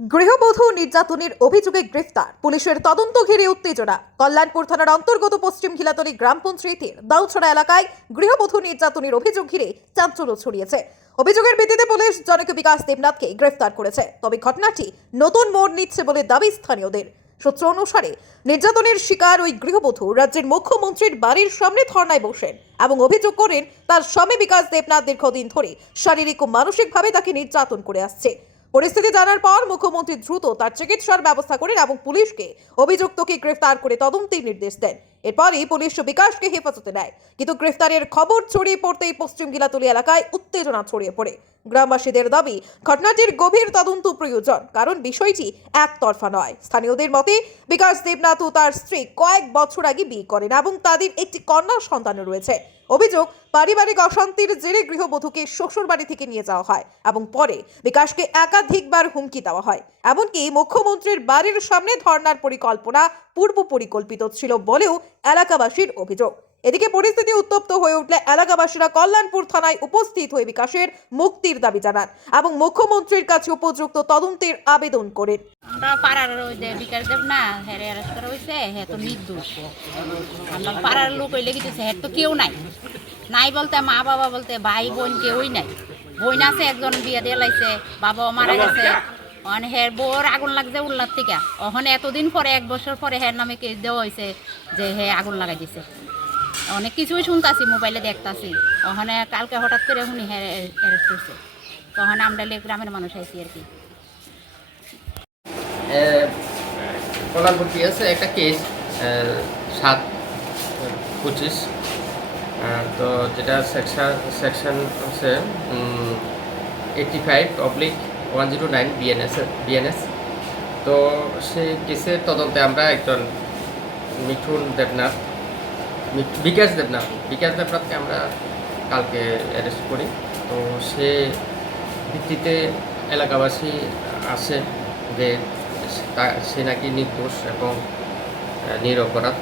গৃহবধূ নির্যাতনের অভিযোগে গ্রেফতার, পুলিশের তদন্ত ঘিরে উত্তেজনা। কল্যাণপুর থানার অন্তর্গত পশ্চিম ঘিলাতলী গ্রাম পঞ্চায়েতের দাউছড়া এলাকায় গৃহবধূ নির্যাতনের অভিযোগ ঘিরে চাঞ্চল্য ছড়িয়েছে। অভিযোগের ভিত্তিতে পুলিশ জনক বিকাশ দেবনাথকে গ্রেফতার করেছে। তবে ঘটনাটি নতুন মোড় নিচ্ছে বলে দাবি স্থানীয়দের। সূত্র অনুসারে নির্যাতনের শিকার ওই গৃহবধূ রাজ্যের মুখ্যমন্ত্রীর বাড়ির সামনে ধর্নায় বসেন এবং অভিযোগ করেন তার স্বামী বিকাশ দেবনাথ দীর্ঘদিন ধরে শারীরিক ও মানসিকভাবে তাকে নির্যাতন করে আসছে। পরিস্থিতি জানার পর মুখ্যমন্ত্রী দ্রুত তার চিকিৎসার ব্যবস্থা করেন এবং পুলিশকে অভিযুক্তকে গ্রেফতার করে তদন্তের নির্দেশ দেন। এরপরই পুলিশ বিকাশকে হেফাজতে নেয়, কিন্তু গ্রেফতারের খবর ছড়িয়ে পড়তেই পশ্চিম গিলাতলী এলাকায় উত্তেজনা ছড়িয়ে পড়ে। গ্রামবাসীদের দাবি ঘটনাটির গভীর তদন্ত প্রয়োজন, কারণ বিষয়টি একতরফা নয়। স্থানীয়দের মতে বিকাশ দেবনাথ ও তার স্ত্রী কয়েক বছর আগে বিয়ে করেন এবং তাদের একটি কন্যা সন্তান রয়েছে। অভিযোগ, পারিবারিক অশান্তির জেরে গৃহবধূকে শ্বশুর বাড়ি থেকে নিয়ে যাওয়া হয় এবং পরে বিকাশকে একাধিকবার হুমকি দেওয়া হয়। এমনকি মুখ্যমন্ত্রীর বাড়ির সামনে ধর্নার পরিকল্পনা পূর্ব পরিকল্পিত ছিল বলেও এলাকাবাসীর অভিযোগ। এদিকে পরিস্থিতি উত্তপ্ত হয়ে উঠলে এলাকাবাসীরা কল্যাণপুর থানায় উপস্থিত হয়ে বিকাশের মুক্তির দাবি জানান এবং মুখ্যমন্ত্রীর কাছে উপযুক্ত তদন্তের আবেদন করেন। আমরা পাড়ার বিকাশ দেব না হ্যাঁ অ্যারেস্ট করা হয়েছে, হ্যাঁ তো নির্দোষ। আমরা পাড়ার লোক হইলে কিছু হ্যাঁ তো কেউ নাই নাই বলতে মা বাবা বলতে ভাই বোন কেউই নাই। বোন আছে একজন বিয়ে দিয়ে লাইছে, বাবাও মারা গেছে। হ্যাঁ বোর আগুন লাগছে উল্লার থেকে, ওখানে এতদিন পরে 1 বছর পরে হ্যাঁ নামে কেস দেওয়া হয়েছে যে হ্যাঁ আগুন লাগাই দিছে। অনেক কিছুই শুনতাছি, মোবাইলে দেখতাছি। ওখানে কালকে হঠাৎ করে শুনি হ্যাঁ অ্যারেস্ট হয়েছে। তখন আমরা গ্রামের মানুষ আইছি আর কি। কল্যাণপুর আছে একটা কেস 7/25, তো যেটা সেকশন হচ্ছে 85/109 বিএনএস। তো সেই কেসের তদন্তে আমরা একজন বিকাশ দেবনাথকে আমরা কালকে অ্যারেস্ট করি। তো সে ভিত্তিতে এলাকাবাসী আসে যে সে নাকি নির্দোষ এবং নিরপরাধ।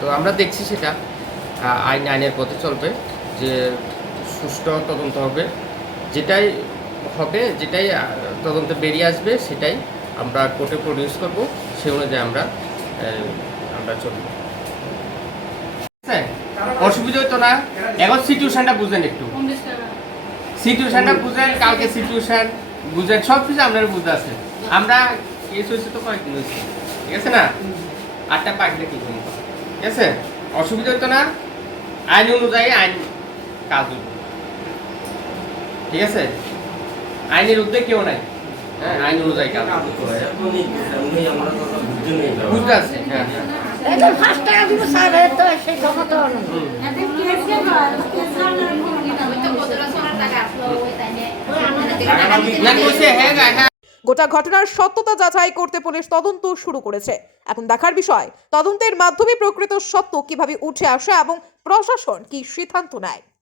তো আমরা দেখছি সেটা আইনের পথে চলবে, যে সুষ্ঠু তদন্ত হবে, যেটাই তদন্তে বেরিয়ে আসবে সেটাই আমরা কোর্টে প্রডিউস করব, সে অনুযায়ী আমরা চলব। অসুবিধা হতো না, এখন সিচুয়েশনটা বুঝেন, একটু সিচুয়েশনটা বুঝেন, কালকে সিচুয়েশন বুঝেন, সব কিছু আপনার বুঝতে আছে। আমরা কেস হয়েছে তো কয়েকদিন হয়েছে, ঠিক আছে না, 8টা পাখি কি ঠিক আছে, অসুবিধা হতো না। আইন অনুযায়ী আইন কাজ হইব, ঠিক আছে, আইনের উদ্যোগ কেউ নাই। হ্যাঁ, আইন অনুযায়ী কাজ বুঝতে আছে। হ্যাঁ গোটা ঘটনার সত্যতা যাচাই করতে পুলিশ তদন্ত শুরু করেছে। এখন দেখার বিষয়, তদন্তের মাধ্যমে প্রকৃত সত্য কিভাবে উঠে আসে এবং প্রশাসন কি সিদ্ধান্ত নেয়।